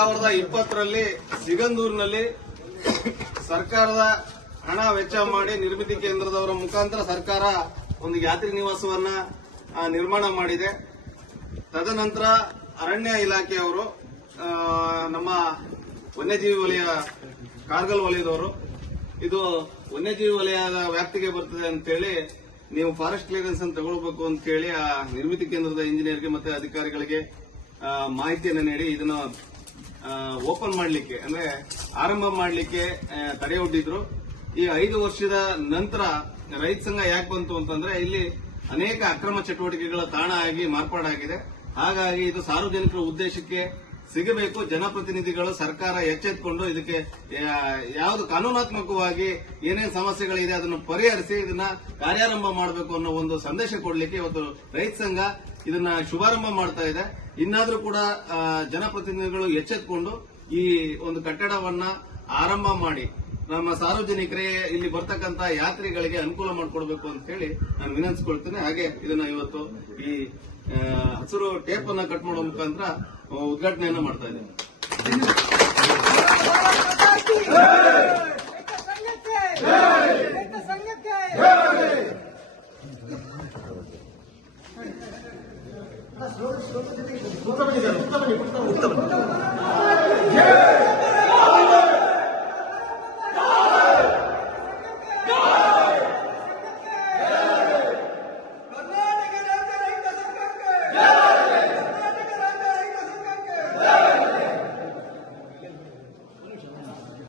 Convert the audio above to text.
ಸಾವಿರದ ಇಪ್ಪತ್ತರಲ್ಲಿ ಸಿಗಂದೂರಿನಲ್ಲಿ ಸರ್ಕಾರದ ಹಣ ವೆಚ್ಚ ಮಾಡಿ ನಿರ್ಮಿತಿ ಕೇಂದ್ರದವರ ಮುಖಾಂತರ ಸರ್ಕಾರ ಒಂದು ಯಾತ್ರಿ ನಿವಾಸವನ್ನ ನಿರ್ಮಾಣ ಮಾಡಿದೆ. ತದನಂತರ ಅರಣ್ಯ ಇಲಾಖೆಯವರು ನಮ್ಮ ವನ್ಯಜೀವಿ ವಲಯ, ಕಾರ್ಗಲ್ ವಲಯದವರು, ಇದು ವನ್ಯಜೀವಿ ವಲಯದ ವ್ಯಾಪ್ತಿಗೆ ಬರ್ತದೆ ಅಂತೇಳಿ ನೀವು ಫಾರೆಸ್ಟ್ ಕ್ಲಿಯರೆನ್ಸ್ ಅನ್ನು ತಗೊಳ್ಬೇಕು ಅಂತ ಹೇಳಿ ಆ ನಿರ್ಮಿತಿ ಕೇಂದ್ರದ ಇಂಜಿನಿಯರ್ಗೆ ಮತ್ತೆ ಅಧಿಕಾರಿಗಳಿಗೆ ಮಾಹಿತಿಯನ್ನು ನೀಡಿ ಇದನ್ನು ಓಪನ್ ಮಾಡಲಿಕ್ಕೆ, ಅಂದ್ರೆ ಆರಂಭ ಮಾಡಲಿಕ್ಕೆ ತಡೆ ಒಡ್ಡಿದ್ರು. ಈ ಐದು ವರ್ಷದ ನಂತರ ರೈತ ಸಂಘ ಯಾಕೆ ಬಂತು ಅಂತಂದ್ರೆ ಇಲ್ಲಿ ಅನೇಕ ಅಕ್ರಮ ಚಟುವಟಿಕೆಗಳ ತಾಣ ಆಗಿ ಮಾರ್ಪಾಡಾಗಿದೆ. ಹಾಗಾಗಿ ಇದು ಸಾರ್ವಜನಿಕರ ಉದ್ದೇಶಕ್ಕೆ ಸಿಗಬೇಕು, ಜನಪ್ರತಿನಿಧಿಗಳು, ಸರ್ಕಾರ ಎಚ್ಚೆತ್ತುಕೊಂಡು ಇದಕ್ಕೆ ಯಾವುದು ಕಾನೂನಾತ್ಮಕವಾಗಿ ಏನೇನು ಸಮಸ್ಯೆಗಳಿದೆ ಅದನ್ನು ಪರಿಹರಿಸಿ ಇದನ್ನ ಕಾರ್ಯಾರಂಭ ಮಾಡಬೇಕು ಅನ್ನೋ ಒಂದು ಸಂದೇಶ ಕೊಡಲಿಕ್ಕೆ ಇವತ್ತು ರೈತ ಸಂಘ ಇದನ್ನ ಶುಭಾರಂಭ ಮಾಡ್ತಾ ಇದೆ. ಇನ್ನಾದರೂ ಕೂಡ ಜನಪ್ರತಿನಿಧಿಗಳು ಎಚ್ಚೆತ್ತುಕೊಂಡು ಈ ಒಂದು ಕಟ್ಟಡವನ್ನ ಆರಂಭ ಮಾಡಿ ನಮ್ಮ ಸಾರ್ವಜನಿಕರೇ ಇಲ್ಲಿ ಬರ್ತಕ್ಕಂತ ಯಾತ್ರಿಗಳಿಗೆ ಅನುಕೂಲ ಮಾಡಿಕೊಡ್ಬೇಕು ಅಂತ ಹೇಳಿ ನಾನು ವಿನಂತಿಸ್ಕೊಳ್ತೇನೆ. ಹಾಗೆ ಇದನ್ನ ಇವತ್ತು ಈ ಹಸಿರು ಟೇಪ್ ಅನ್ನ ಕಟ್ ಮಾಡೋ ಮುಖಾಂತರ ಉದ್ಘಾಟನೆಯನ್ನ ಮಾಡ್ತಾ ಇದ್ದೇನೆ. ಸಂಘಕ್ಕೆ